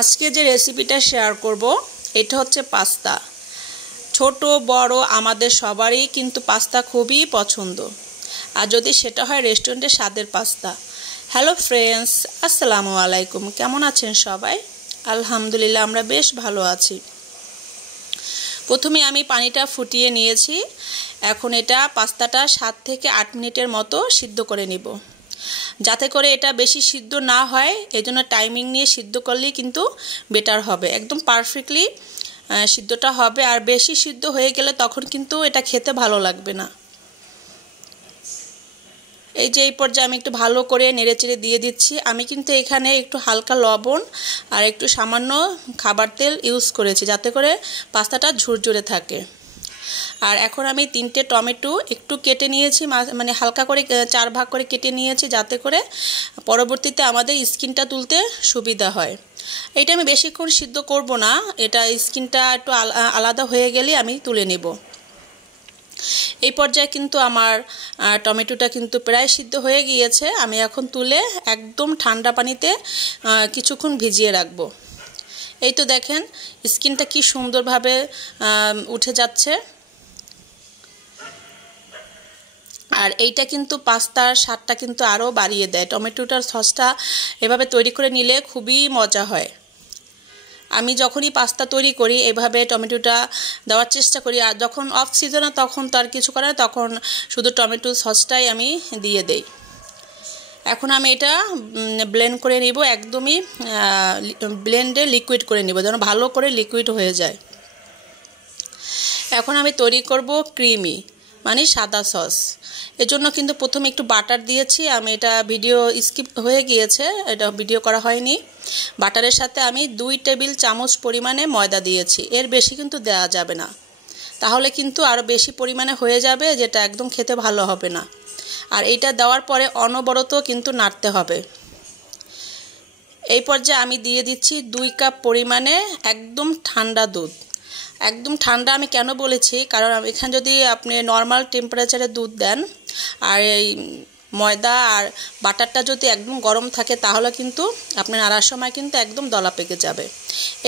আজকে যে রেসিপিটা শেয়ার করব এটা হচ্ছে পাস্তা। ছোট বড় আমাদের সবারই কিন্তু পাস্তা খুবই পছন্দ, আর যদি সেটা হয় রেস্টুরেন্টের স্বাদের পাস্তা। হ্যালো ফ্রেন্ডস, আসসালামু আলাইকুম। কেমন আছেন সবাই? আলহামদুলিল্লাহ, আমরা বেশ ভালো আছি। প্রথমে আমি পানিটা ফুটিয়ে নিয়েছি। এখন এটা পাস্তাটা 7 থেকে 8 মিনিটের মতো সিদ্ধ করে নিব। যাতে করে এটা বেশি সিদ্ধ না হয়, এজন্য টাইমিং নিয়ে সিদ্ধ করলেই কিন্তু বেটার হবে। একদম পারফেক্টলি সিদ্ধটা হবে, আর বেশি সিদ্ধ হয়ে গেলে তখন কিন্তু এটা খেতে ভালো লাগবে না। এই যে এই পর্যায়ে আমি একটু ভালো করে নেড়েচেড়ে দিয়ে দিচ্ছি। আমি কিন্তু এখানে একটু হালকা লবণ আর একটু সামান্য খাবার তেল ইউজ করেছি, যাতে করে পাস্তাটা ঝুরঝুরে থাকে। আর এখন আমি 3টে টমেটো একটু কেটে নিয়েছি, মানে হালকা করে 4 ভাগ করে কেটে নিয়েছি, যাতে করে পরবর্তীতে আমাদের স্কিনটা তুলতে সুবিধা হয়। এটা আমি বেশিক্ষণ সিদ্ধ করব না, এটা স্কিনটা একটু আলাদা হয়ে গেলে আমি তুলে নেব। এই পর্যায়ে কিন্তু আমার টমেটোটা কিন্তু প্রায় সিদ্ধ হয়ে গিয়েছে। আমি এখন তুলে একদম ঠান্ডা পানিতে কিছুক্ষণ ভিজিয়ে রাখবো। এই তো দেখেন স্কিনটা কি সুন্দরভাবে উঠে যাচ্ছে। আর এইটা কিন্তু পাস্তার স্বাদটা কিন্তু আরও বাড়িয়ে দেয়। টমেটোটার সসটা এভাবে তৈরি করে নিলে খুবই মজা হয়। আমি যখনই পাস্তা তৈরি করি এভাবে টমেটোটা দেওয়ার চেষ্টা করি। আর যখন অফ সিজনে তখন তো আর কিছু করে না, তখন শুধু টমেটো সসটাই আমি দিয়ে দেই। এখন আমি এটা ব্লেন্ড করে নিব, একদমই ব্লেন্ডে লিকুইড করে নিব, যেন ভালো করে লিকুইড হয়ে যায়। এখন আমি তৈরি করব ক্রিমি, মানে সাদা সস। এজন্য কিন্তু প্রথমে একটু বাটার দিয়েছি। আমি এটা ভিডিও স্কিপ হয়ে গিয়েছে, এটা ভিডিও করা হয়নি। বাটারের সাথে আমি 2 টেবিল চামচ পরিমাণে ময়দা দিয়েছি। এর বেশি কিন্তু দেওয়া যাবে না, তাহলে কিন্তু আরও বেশি পরিমাণে হয়ে যাবে, যেটা একদম খেতে ভালো হবে না। আর এইটা দেওয়ার পরে অনবরত কিন্তু নাড়তে হবে। এই পর্যায়ে আমি দিয়ে দিচ্ছি 2 কাপ পরিমাণে একদম ঠান্ডা দুধ। একদম ঠান্ডা আমি কেন বলেছি, কারণ এখানে যদি আপনি নর্মাল টেম্পারেচারে দুধ দেন আর এই ময়দা আর বাটারটা যদি একদম গরম থাকে, তাহলে কিন্তু আপনি নাড়ার সময় কিন্তু একদম দলা পেকে যাবে।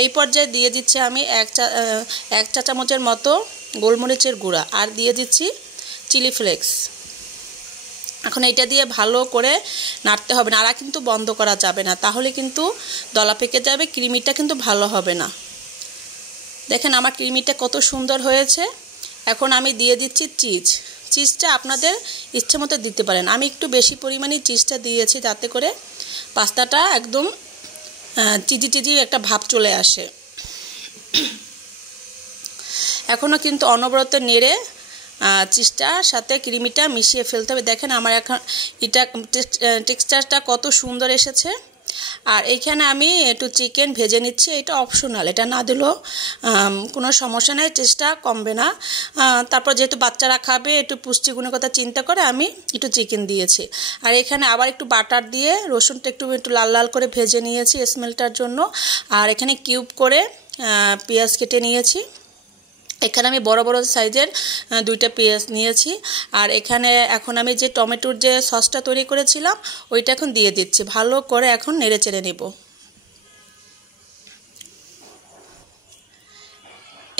এই পর্যায়ে দিয়ে দিচ্ছি আমি 1 চা চামচের মতো গোলমরিচের গুঁড়া, আর দিয়ে দিচ্ছি চিলি ফ্লেক্স। এখন এটা দিয়ে ভালো করে নাড়তে হবে, নাড়া কিন্তু বন্ধ করা যাবে না, তাহলে কিন্তু দলা পেকে যাবে, ক্রিমিটা কিন্তু ভালো হবে না। দেখেন আমার ক্রিমিটা কত সুন্দর হয়েছে। এখন আমি দিয়ে দিচ্ছি চিজটা আপনাদের ইচ্ছে মতো দিতে পারেন। আমি একটু বেশি পরিমাণে চিজটা দিয়েছি, যাতে করে পাস্তাটা একদম চিজি একটা ভাব চলে আসে। এখনও কিন্তু অনবরত নেড়ে চিজটার সাথে ক্রিমিটা মিশিয়ে ফেলতে হবে। দেখেন আমার এখন এটা টেক্সচারটা কত সুন্দর এসেছে। আর এইখানে আমি একটু চিকেন ভেজে নিচ্ছি, এটা অপশনাল, এটা না দিলেও কোনো সমস্যা নেই, চেষ্টা কমবে না। তারপর যেহেতু বাচ্চারা খাবে, একটু পুষ্টিগুণের কথা চিন্তা করে আমি একটু চিকেন দিয়েছি। আর এখানে আবার একটু বাটার দিয়ে রসুনটা একটু লাল লাল করে ভেজে নিয়েছি স্মেলটার জন্য। আর এখানে কিউব করে পেঁয়াজ কেটে নিয়েছি। এখানে আমি বড় বড় সাইজের 2টা পেঁয়াজ নিয়েছি। আর এখানে এখন আমি যে টমেটোর যে সসটা তৈরি করেছিলাম ওইটা এখন দিয়ে দিচ্ছি। ভালো করে এখন নেড়ে চেড়ে নেব।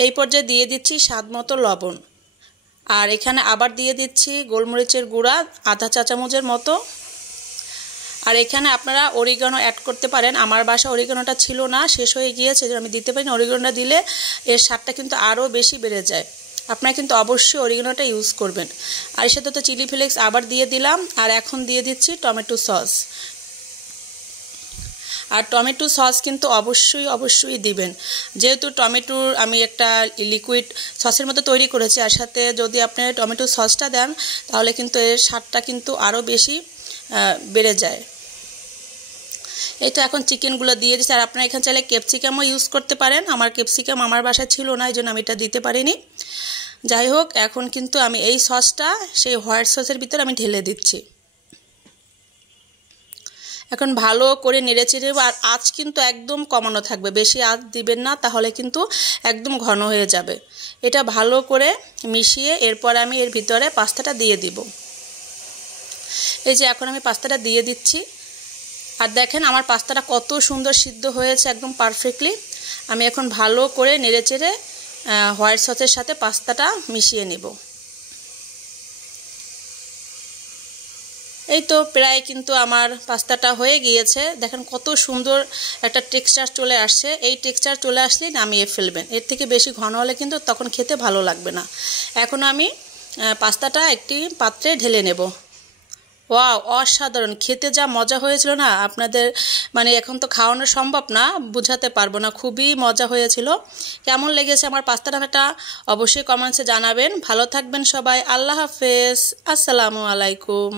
এই পর্যায়ে দিয়ে দিচ্ছি স্বাদ মতো লবণ। আর এখানে আবার দিয়ে দিচ্ছি গোলমরিচের গুঁড়া 1/2 চা চামচের মতো। আর এখানে আপনারা অরিগানো অ্যাড করতে পারেন। আমার বাসা অরিগানোটা ছিল না, শেষ হয়ে গিয়েছে, আমি দিতে পারি না। অরিগানোটা দিলে এর স্বাদটা কিন্তু আরও বেশি বেড়ে যায়। আপনারা কিন্তু অবশ্যই অরিগানোটা ইউজ করবেন। আর এর সাথে তো চিলি ফ্লেক্স আবার দিয়ে দিলাম। আর এখন দিয়ে দিচ্ছি টমেটো সস। আর টমেটো সস কিন্তু অবশ্যই দিবেন, যেহেতু টমেটোর আমি একটা লিকুইড সসের মতো তৈরি করেছি। আর সাথে যদি আপনি টমেটো সসটা দেন, তাহলে কিন্তু এর স্বাদটা কিন্তু আরও বেশি বেড়ে যায়। এই তো এখন চিকেনগুলো দিয়ে দিচ্ছি। আর আপনারা এখানে চাইলে ক্যাপসিকামও ইউজ করতে পারেন। আমার ক্যাপসিকাম আমার বাসায় ছিল না, এই জন্য আমি এটা দিতে পারিনি। যাই হোক, এখন কিন্তু আমি এই সসটা সেই হোয়াইট সসের ভিতরে আমি ঢেলে দিচ্ছি। এখন ভালো করে নেড়ে চেড়ে। আর আঁচ কিন্তু একদম কমানো থাকবে, বেশি আঁচ দিবেন না, তাহলে কিন্তু একদম ঘন হয়ে যাবে। এটা ভালো করে মিশিয়ে এরপর আমি এর ভিতরে পাস্তাটা দিয়ে দিব। এই যে এখন আমি পাস্তাটা দিয়ে দিচ্ছি। আর দেখেন আমার পাস্তাটা কত সুন্দর সিদ্ধ হয়েছে, একদম পারফেক্টলি। আমি এখন ভালো করে নেড়েচেড়ে হোয়াইট সসের সাথে পাস্তাটা মিশিয়ে নেব। এই তো প্রায় কিন্তু আমার পাস্তাটা হয়ে গিয়েছে। দেখেন কত সুন্দর একটা টেক্সচার চলে আসছে। এই টেক্সচার চলে আসলেই নামিয়ে ফেলবেন। এর থেকে বেশি ঘন হলে কিন্তু তখন খেতে ভালো লাগবে না। এখন আমি পাস্তাটা একটি পাত্রে ঢেলে নেব। ওয়াও, অসাধারণ! খেতে যা মজা হয়েছিল না, আপনাদের মানে এখন তো খাওয়ানো সম্ভব না, বুঝাতে পারবো না। খুবই মজা হয়েছিল। কেমন লেগেছে আমার পাস্তা রান্নাটা অবশ্যই কমেন্টসে জানাবেন। ভালো থাকবেন সবাই। আল্লাহ হাফেজ। আসসালামু আলাইকুম।